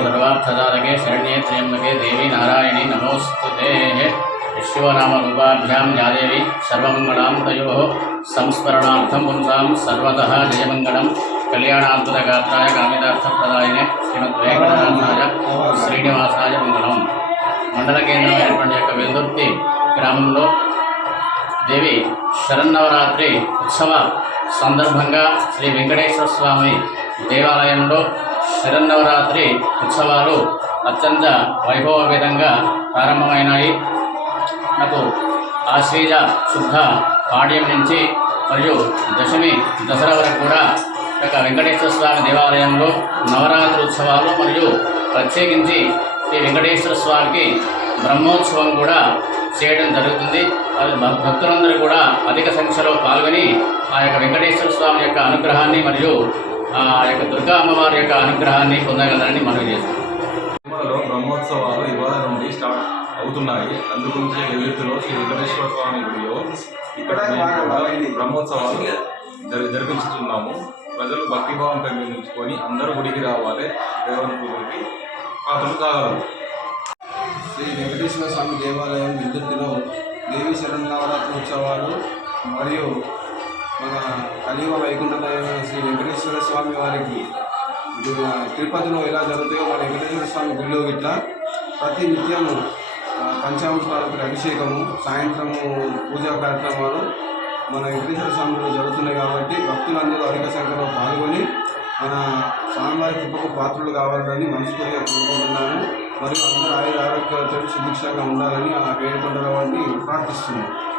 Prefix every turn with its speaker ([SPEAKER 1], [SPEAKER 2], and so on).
[SPEAKER 1] सर्वार्थदारके शरण्ये त्र्यम्बके देवी नारायणी नमोस्तुते विश्वनामरूपाभ्यां या देवी सर्वमङ्गलां तयोः संस्मरणार्थं पुंसां सर्वतः जयमङ्गलं कल्याणान्तरगात्राय कामितार्थप्रदायिने श्रीमद्वेङ्कटनाथाय శ్రీనివాసాయ మంగళం మండల కేంద్రం ఏర్పడిన యొక్క వెల్దుర్తి గ్రామంలో దేవి శరన్నవరాత్రి ఉత్సవ సందర్భంగా శ్రీ వెంకటేశ్వర స్వామి దేవాలయంలో శరన్నవరాత్రి ఉత్సవాలు అత్యంత వైభవవిధంగా ప్రారంభమైనాయి. నాకు ఆశ్రీజ శుద్ధ పాడ్యం నుంచి మరియు దశమి దసరా వరకు కూడా యొక్క వెంకటేశ్వర స్వామి దేవాలయంలో నవరాత్రి ఉత్సవాలు మరియు ప్రత్యేకించి శ్రీ వెంకటేశ్వర స్వామికి బ్రహ్మోత్సవం కూడా చేయడం జరుగుతుంది. అది భక్తులందరూ కూడా అధిక సంఖ్యలో పాల్గొని ఆ యొక్క వెంకటేశ్వర స్వామి యొక్క అనుగ్రహాన్ని మరియు ఆ యొక్క దుర్గా అమ్మవారి యొక్క అనుగ్రహాన్ని పొందగలరని మనవి చేస్తున్నాం.
[SPEAKER 2] తిరుమలలో బ్రహ్మోత్సవాలు ఇవాళ నుండి స్టార్ట్ అవుతున్నాయి. అందుగురించి వెల్లుత్తులో శ్రీ వెంకటేశ్వర స్వామి గుడిలో ఇక్కడ బ్రహ్మోత్సవాలు జరి జరిపించుతున్నాము. ప్రజలు భక్తిభావం పెంపొందించుకొని అందరూ గుడికి రావాలి. దేవుని గుడికి. పాత్రలు కాగలరు
[SPEAKER 3] శ్రీ వెంకటేశ్వర స్వామి దేవాలయం విద్యుత్తులో దేవి శరణవరాత్రి ఉత్సవాలు మరియు మన కలియుగ వైకుంఠమైన శ్రీ వెంకటేశ్వర స్వామి వారికి తిరుపతిలో ఎలా జరుగుతాయో మన వెంకటేశ్వర స్వామి గుడిలో ఇట్లా ప్రతి నిత్యము పంచామృతాలకు అభిషేకము సాయంత్రము పూజా కార్యక్రమాలు మన వెంకటేశ్వర స్వామిలో జరుగుతున్నాయి కాబట్టి భక్తులందరూ అధిక సంఖ్యలో పాల్గొని మన స్వామివారి కృపకు పాత్రలు కావాలని మనస్ఫూర్తిగా కోరుకుంటున్నాను. మరియు అందరూ ఆయుర ఆరోగ్యాలతో సుభిక్షంగా ఉండాలని ఆ వేడుకొండల వారిని ప్రార్థిస్తున్నాను